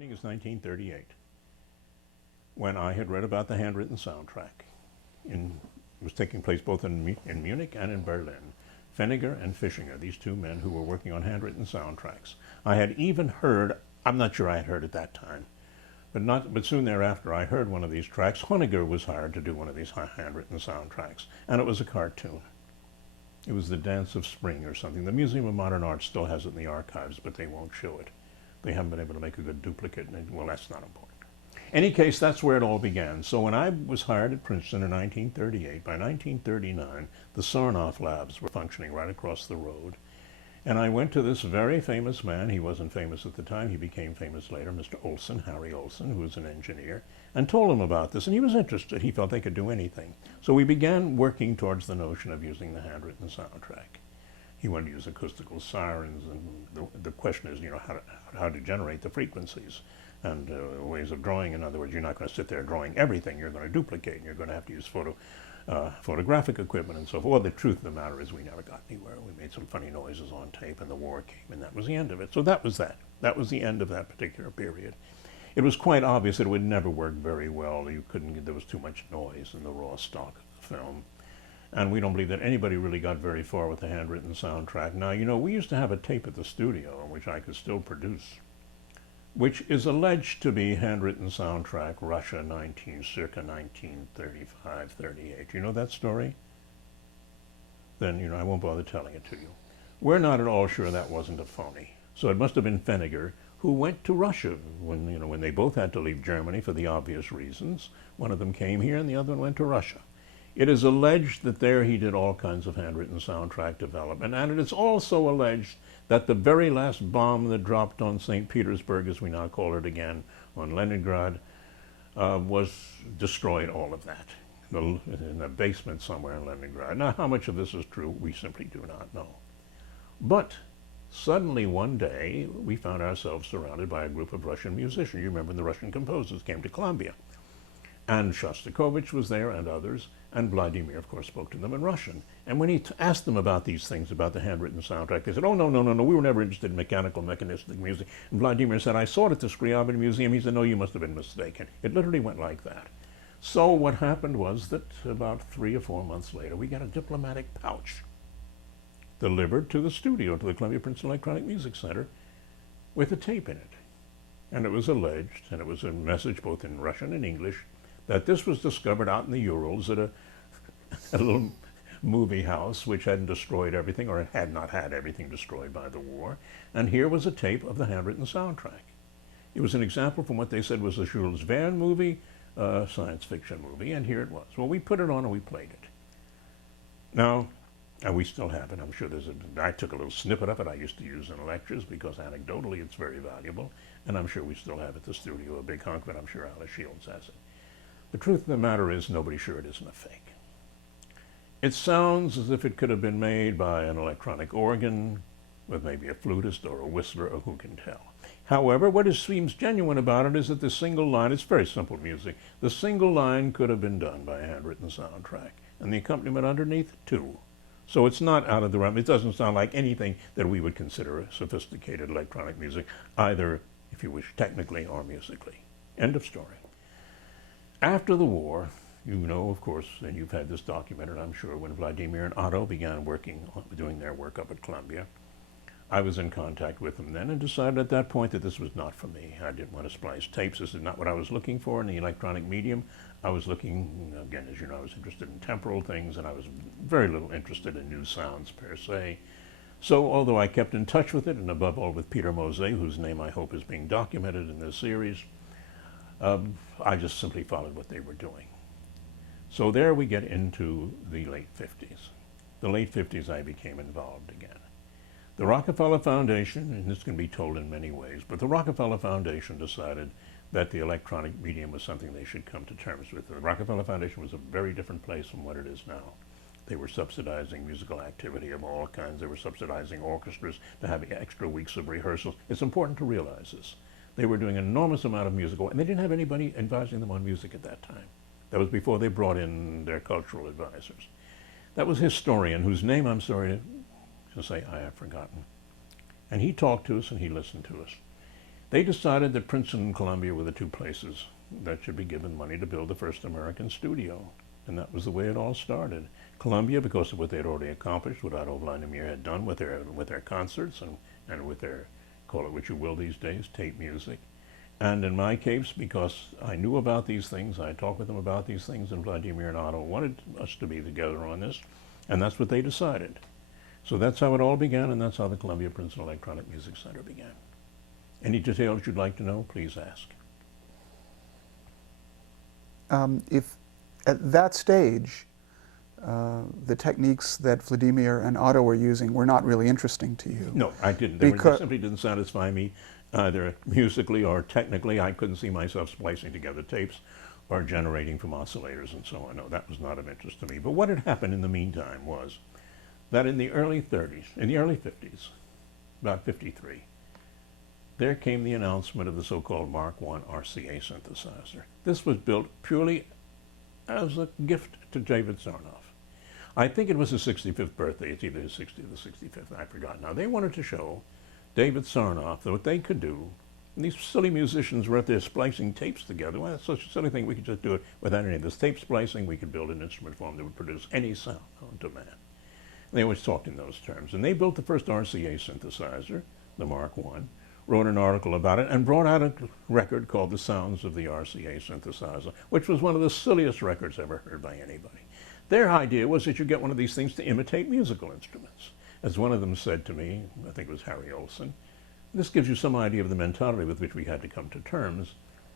beginning is 1938, when I had read about the handwritten soundtrack. It was taking place both in Munich and in Berlin. Feniger and Fischinger, these two men who were working on handwritten soundtracks. I had even heard, I'm not sure I had heard at that time, but soon thereafter I heard one of these tracks. Honegger was hired to do one of these handwritten soundtracks, and it was a cartoon. It was the Dance of Spring or something. The Museum of Modern Art still has it in the archives, but they won't show it. They haven't been able to make a good duplicate, and well, that's not important. In any case, that's where it all began. So when I was hired at Princeton in 1938, by 1939, the Sarnoff labs were functioning right across the road. And I went to this very famous man. He wasn't famous at the time. He became famous later, Mr. Olson, Harry Olson, who was an engineer, and told him about this. And he was interested. He felt they could do anything. So we began working towards the notion of using the handwritten soundtrack. He wanted to use acoustical sirens, and the question is, how to generate the frequencies and ways of drawing. In other words, you're not going to sit there drawing everything. You're going to duplicate, and you're going to have to use photographic equipment and so forth. Well, the truth of the matter is we never got anywhere. We made some funny noises on tape, and the war came, and that was the end of it. So that was that. That was the end of that particular period. It was quite obvious that it would never work very well. There was too much noise in the raw stock of the film. And we don't believe that anybody really got very far with the handwritten soundtrack. Now, we used to have a tape at the studio, which I could still produce, which is alleged to be handwritten soundtrack, Russia, circa 1935, 38. You know that story? Then, I won't bother telling it to you. We're not at all sure that wasn't a phony. So it must have been Feniger who went to Russia when they both had to leave Germany for the obvious reasons. One of them came here and the other one went to Russia. It is alleged that there he did all kinds of handwritten soundtrack development, and it is also alleged that the very last bomb that dropped on St. Petersburg, as we now call it again, on Leningrad, destroyed all of that in a basement somewhere in Leningrad. Now, how much of this is true, we simply do not know. But suddenly one day, we found ourselves surrounded by a group of Russian musicians. You remember the Russian composers came to Columbia. And Shostakovich was there and others, and Vladimir, of course, spoke to them in Russian. And when he asked them about these things, about the handwritten soundtrack, they said, oh, no, we were never interested in mechanistic music. And Vladimir said, I saw it at the Scriabin Museum. He said, no, you must have been mistaken. It literally went like that. So what happened was that about 3 or 4 months later, we got a diplomatic pouch delivered to the studio, to the Columbia Princeton Electronic Music Center, with a tape in it. And it was alleged, and it was a message both in Russian and English, that this was discovered out in the Urals at a little movie house which hadn't destroyed everything, or it had not had everything destroyed by the war. And here was a tape of the handwritten soundtrack. It was an example from what they said was a Jules Verne movie, science fiction movie, and here it was. Well, we put it on and we played it. Now, and we still have it. I'm sure I took a little snippet of it I used to use in lectures because anecdotally it's very valuable, and I'm sure we still have it at the studio, a big hunk of it. I'm sure Alice Shields has it. The truth of the matter is nobody's sure it isn't a fake. It sounds as if it could have been made by an electronic organ with maybe a flutist or a whistler, or who can tell. However, what seems genuine about it is that the single line, it's very simple music, the single line could have been done by a handwritten soundtrack, and the accompaniment underneath, too. So it's not out of the realm. It doesn't sound like anything that we would consider a sophisticated electronic music, either, if you wish, technically or musically. End of story. After the war, of course, and you've had this documented, I'm sure, when Vladimir and Otto began doing their work up at Columbia, I was in contact with them then and decided at that point that this was not for me. I didn't want to splice tapes. This is not what I was looking for in the electronic medium. I was looking, again, as you know, I was interested in temporal things, and I was very little interested in new sounds per se. So although I kept in touch with it, and above all with Peter Mose, whose name I hope is being documented in this series, I just simply followed what they were doing. So there we get into the late 50s. The late 50s I became involved again. The Rockefeller Foundation, and this can be told in many ways, but the Rockefeller Foundation decided that the electronic medium was something they should come to terms with. The Rockefeller Foundation was a very different place from what it is now. They were subsidizing musical activity of all kinds. They were subsidizing orchestras to have extra weeks of rehearsals. It's important to realize this. They were doing an enormous amount of musical, and they didn't have anybody advising them on music at that time. That was before they brought in their cultural advisors. That was a historian whose name, I'm sorry to say, I have forgotten. And he talked to us and he listened to us. They decided that Princeton and Columbia were the two places that should be given money to build the first American studio. And that was the way it all started. Columbia, because of what they'd already accomplished, what Otto Vladimir had done with their concerts and with their, call it what you will these days, tape music. And in my case, because I knew about these things, I talked with them about these things, and Vladimir and Otto wanted us to be together on this, and that's what they decided. So that's how it all began, and that's how the Columbia Princeton Electronic Music Center began. Any details you'd like to know, please ask. If at that stage, the techniques that Vladimir and Otto were using were not really interesting to you. No, I didn't. They simply didn't satisfy me, either musically or technically. I couldn't see myself splicing together tapes or generating from oscillators and so on. No, that was not of interest to me. But what had happened in the meantime was that in the early 30s, in the early 50s, about 53, there came the announcement of the so-called Mark I RCA synthesizer. This was built purely as a gift to David Sarnoff. I think it was his 65th birthday. It's either his 60th or 65th. I forgot now. They wanted to show David Sarnoff that what they could do. And these silly musicians were out there splicing tapes together. Well, that's such a silly thing. We could just do it without any of this tape splicing. We could build an instrument form that would produce any sound on demand. And they always talked in those terms. And they built the first RCA synthesizer, the Mark I, wrote an article about it, and brought out a record called The Sounds of the RCA Synthesizer, which was one of the silliest records ever heard by anybody. Their idea was that you get one of these things to imitate musical instruments. As one of them said to me, I think it was Harry Olson, this gives you some idea of the mentality with which we had to come to terms.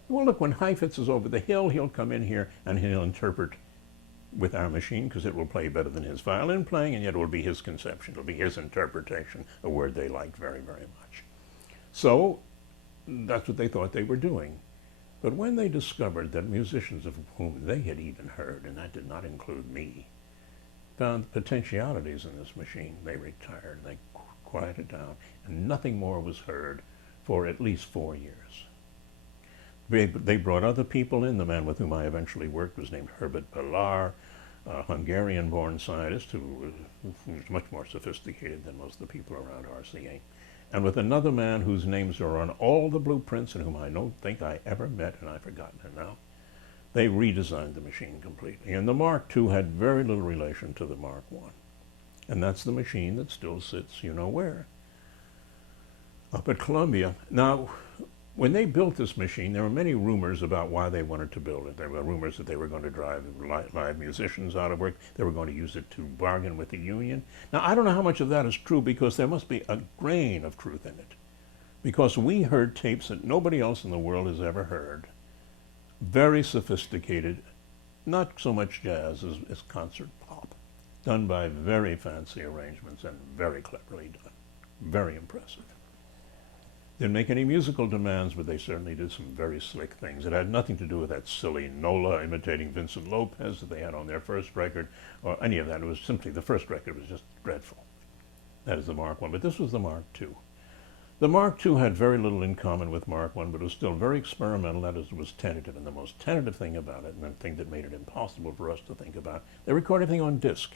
Well, look, when Heifetz is over the hill, he'll come in here and he'll interpret with our machine, because it will play better than his violin playing, and yet it will be his conception, it will be his interpretation, a word they liked very, very much. So that's what they thought they were doing. But when they discovered that musicians of whom they had even heard, and that did not include me, found potentialities in this machine, they retired, they quieted down, and nothing more was heard for at least 4 years. They brought other people in. The man with whom I eventually worked was named Herbert Pilar, a Hungarian-born scientist who was much more sophisticated than most of the people around RCA. And with another man whose names are on all the blueprints and whom I don't think I ever met, and I've forgotten it now, they redesigned the machine completely. And the Mark II had very little relation to the Mark I. And that's the machine that still sits, you know where, up at Columbia. Now, when they built this machine, there were many rumors about why they wanted to build it. There were rumors that they were going to drive live musicians out of work. They were going to use it to bargain with the union. Now, I don't know how much of that is true, because there must be a grain of truth in it. Because we heard tapes that nobody else in the world has ever heard. Very sophisticated, not so much jazz as concert pop, done by very fancy arrangements and very cleverly done. Very impressive. Didn't make any musical demands, but they certainly did some very slick things. It had nothing to do with that silly Nola imitating Vincent Lopez that they had on their first record, or any of that. It was simply, the first record was just dreadful. That is the Mark I, but this was the Mark II. The Mark II had very little in common with Mark I, but it was still very experimental. That is, it was tentative, and the most tentative thing about it, and the thing that made it impossible for us to think about, they recorded everything on disc.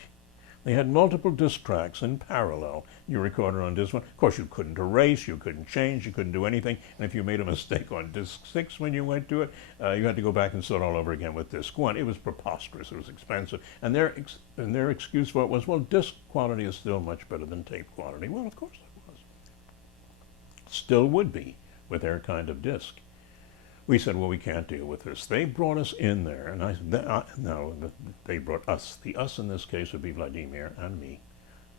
They had multiple disc tracks in parallel. You recorded on disc 1. Of course, you couldn't erase, you couldn't change, you couldn't do anything. And if you made a mistake on disc 6 when you went to it, you had to go back and start all over again with disc 1. It was preposterous. It was expensive. And their excuse for it was, well, disc quality is still much better than tape quality. Well, of course it was. Still would be with their kind of disc. We said, well, we can't deal with this. They brought us in there, and they brought us. The us in this case would be Vladimir and me,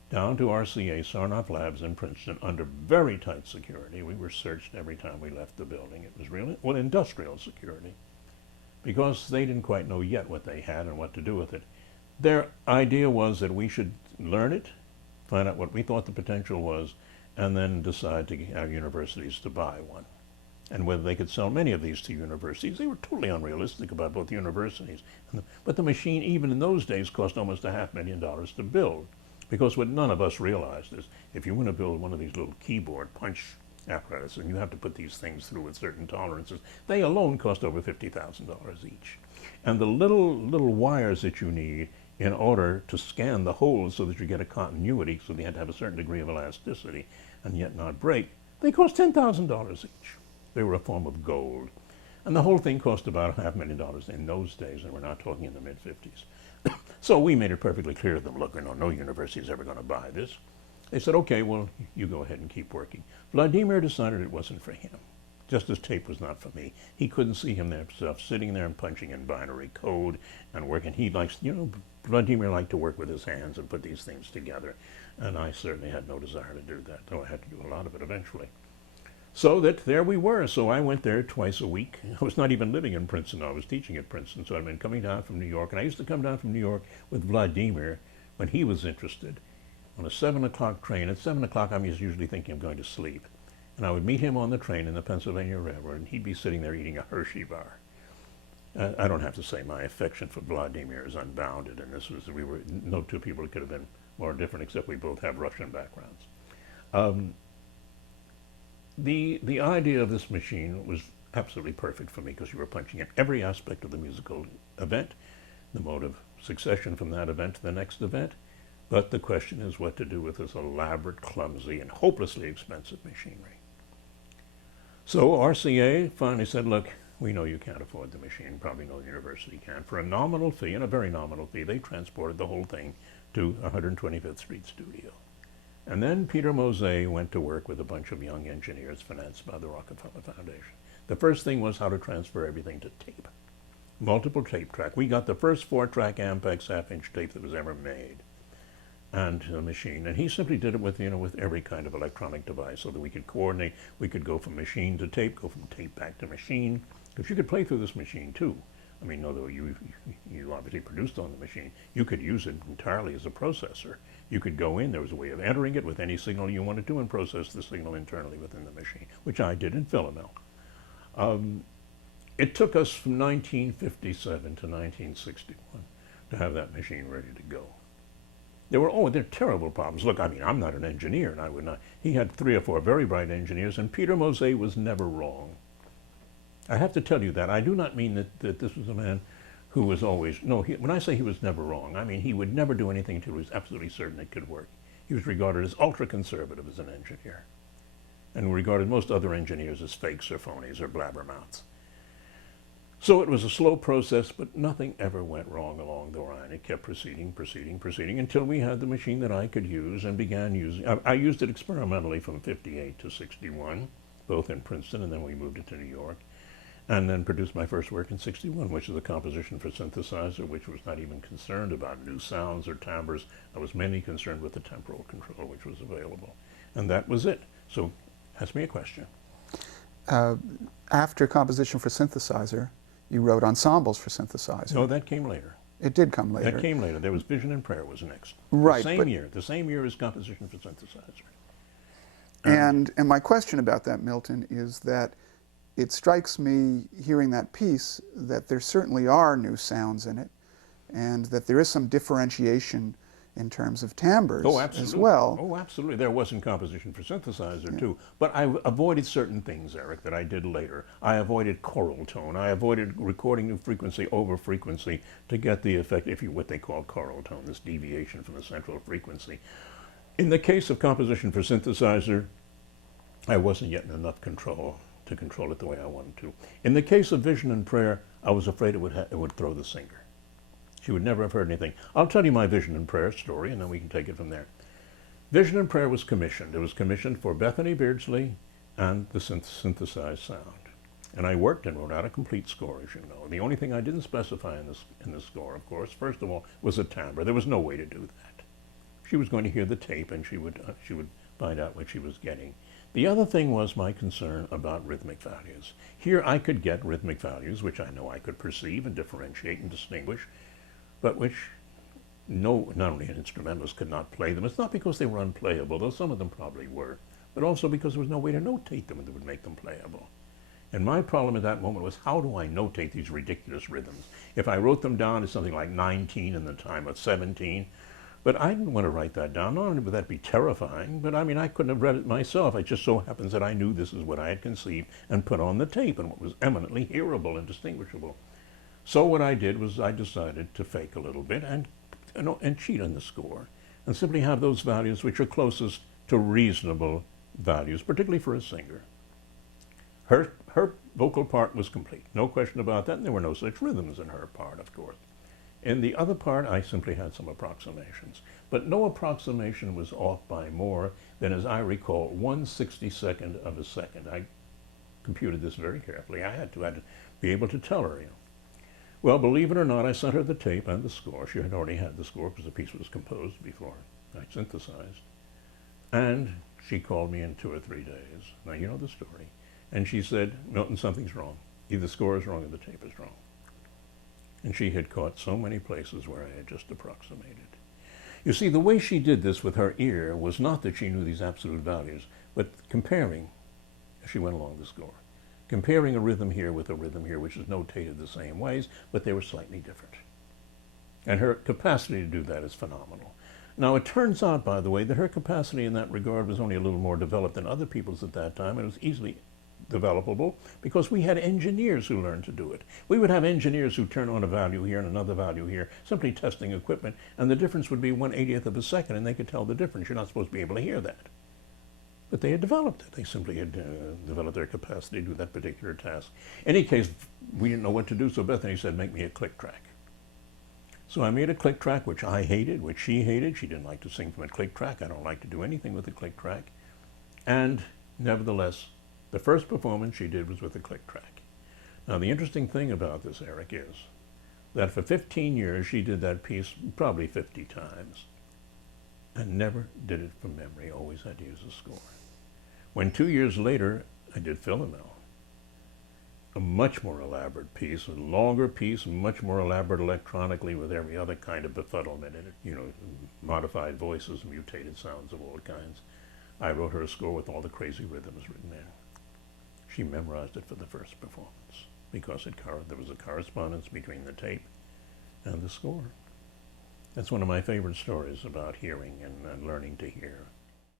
down to RCA, Sarnoff Labs in Princeton, under very tight security. We were searched every time we left the building. It was really, well, industrial security, because they didn't quite know yet what they had and what to do with it. Their idea was that we should learn it, find out what we thought the potential was, and then decide to get our universities to buy one. And whether they could sell many of these to universities. They were totally unrealistic about both universities. But the machine, even in those days, cost almost $500,000 to build. Because what none of us realized is, if you want to build one of these little keyboard punch apparatus, and you have to put these things through with certain tolerances, they alone cost over $50,000 each. And the little wires that you need in order to scan the holes so that you get a continuity, so they had to have a certain degree of elasticity and yet not break, they cost $10,000 each. They were a form of gold. And the whole thing cost about $500,000 in those days, and we're not talking in the mid-50s. So we made it perfectly clear to them, look, no university is ever going to buy this. They said, okay, well, you go ahead and keep working. Vladimir decided it wasn't for him, just as tape was not for me. He couldn't see himself sitting there and punching in binary code and working. He likes, Vladimir liked to work with his hands and put these things together. And I certainly had no desire to do that, though I had to do a lot of it eventually. So that there we were. So I went there twice a week. I was not even living in Princeton. I was teaching at Princeton. So I'd been coming down from New York. And I used to come down from New York with Vladimir when he was interested on a 7 o'clock train. At 7 o'clock, I'm usually thinking I'm going to sleep. And I would meet him on the train in the Pennsylvania Railroad, and he'd be sitting there eating a Hershey bar. I don't have to say my affection for Vladimir is unbounded, and no two people could have been more different, except we both have Russian backgrounds. The idea of this machine was absolutely perfect for me because you were punching in every aspect of the musical event, the mode of succession from that event to the next event. But the question is what to do with this elaborate, clumsy, and hopelessly expensive machinery. So RCA finally said, look, we know you can't afford the machine, probably no university can. For a nominal fee, and a very nominal fee, they transported the whole thing to 125th Street studio. And then Peter Mosé went to work with a bunch of young engineers financed by the Rockefeller Foundation. The first thing was how to transfer everything to tape. Multiple tape track. We got the first 4-track Ampex half-inch tape that was ever made, and a machine. And he simply did it with, with every kind of electronic device so that we could coordinate. We could go from machine to tape, go from tape back to machine, because you could play through this machine too. I mean, although you obviously produced on the machine, you could use it entirely as a processor. You could go in, there was a way of entering it with any signal you wanted to and process the signal internally within the machine, which I did in Philomel. It took us from 1957 to 1961 to have that machine ready to go. There are terrible problems. Look, I mean, I'm not an engineer, and I would not. He had 3 or 4 very bright engineers, and Peter Mosé was never wrong. I have to tell you that. I do not mean that this was a man who was always, when I say he was never wrong, I mean he would never do anything until he was absolutely certain it could work. He was regarded as ultra-conservative as an engineer, and regarded most other engineers as fakes or phonies or blabbermouths. So it was a slow process, but nothing ever went wrong along the line. It kept proceeding until we had the machine that I could use and began using. I used it experimentally from 58 to 61, both in Princeton, and then we moved it to New York, and then produced my first work in 61, which is a composition for synthesizer, which was not even concerned about new sounds or timbres. I was mainly concerned with the temporal control, which was available. And that was it. So ask me a question. After composition for synthesizer, you wrote ensembles for synthesizer. No, that came later. It did come later. That came later. There was Vision and Prayer was next. Right. The same year as composition for synthesizer. And my question about that, Milton, is that it strikes me, hearing that piece, that there certainly are new sounds in it, and that there is some differentiation in terms of timbres as well. Oh, absolutely. There was in composition for synthesizer, too. But I avoided certain things, Eric, that I did later. I avoided choral tone. I avoided recording new frequency over frequency to get the effect, what they call choral tone, this deviation from the central frequency. In the case of composition for synthesizer, I wasn't yet in enough control to control it the way I wanted to. In the case of Vision and Prayer, I was afraid it would throw the singer. She would never have heard anything. I'll tell you my Vision and Prayer story, and then we can take it from there. Vision and Prayer was commissioned. It was commissioned for Bethany Beardsley and the synthesized sound. And I worked and wrote out a complete score, as you know. The only thing I didn't specify in the score, of course, first of all, was a timbre. There was no way to do that. She was going to hear the tape, and she would find out what she was getting. The other thing was my concern about rhythmic values. Here I could get rhythmic values, which I know I could perceive and differentiate and distinguish, but which not only an instrumentalist could not play them. It's not because they were unplayable, though some of them probably were, but also because there was no way to notate them that would make them playable. And my problem at that moment was, how do I notate these ridiculous rhythms? If I wrote them down as something like 19 in the time of 17, but I didn't want to write that down. Not only would that be terrifying, but I mean, I couldn't have read it myself. It just so happens that I knew this is what I had conceived and put on the tape and what was eminently hearable and distinguishable. So what I did was I decided to fake a little bit and cheat on the score and simply have those values which are closest to reasonable values, particularly for a singer. Her her vocal part was complete, no question about that, and there were no such rhythms in her part, of course. In the other part, I simply had some approximations, but no approximation was off by more than, as I recall, 1/62nd of a second. I computed this very carefully. I had to be able to tell her, you know. Well, believe it or not, I sent her the tape and the score. She had already had the score because the piece was composed before I synthesized. And she called me in 2 or 3 days. Now, you know the story. And she said, Milton, something's wrong. Either the score is wrong or the tape is wrong. And she had caught so many places where I had just approximated. You see, the way she did this with her ear was not that she knew these absolute values, but comparing, as she went along the score, comparing a rhythm here with a rhythm here, which is notated the same ways, but they were slightly different. And her capacity to do that is phenomenal. Now, it turns out, by the way, that her capacity in that regard was only a little more developed than other people's at that time, and it was easily developable because we had engineers who learned to do it. We would have engineers who turn on a value here and another value here, simply testing equipment, and the difference would be 1/80th of a second, and they could tell the difference. You're not supposed to be able to hear that. But they had developed it. They simply had developed their capacity to do that particular task. In any case, we didn't know what to do, so Bethany said, make me a click track. So I made a click track, which I hated, which she hated. She didn't like to sing from a click track. I don't like to do anything with a click track. And nevertheless, the first performance she did was with a click track. Now, the interesting thing about this, Eric, is that for 15 years, she did that piece probably 50 times and never did it from memory, always had to use a score. When 2 years later, I did Philomel, a much more elaborate piece, a longer piece, much more elaborate electronically with every other kind of befuddlement in it, you know, modified voices, mutated sounds of all kinds. I wrote her a score with all the crazy rhythms written in. She memorized it for the first performance because there was a correspondence between the tape and the score. That's one of my favorite stories about hearing and learning to hear.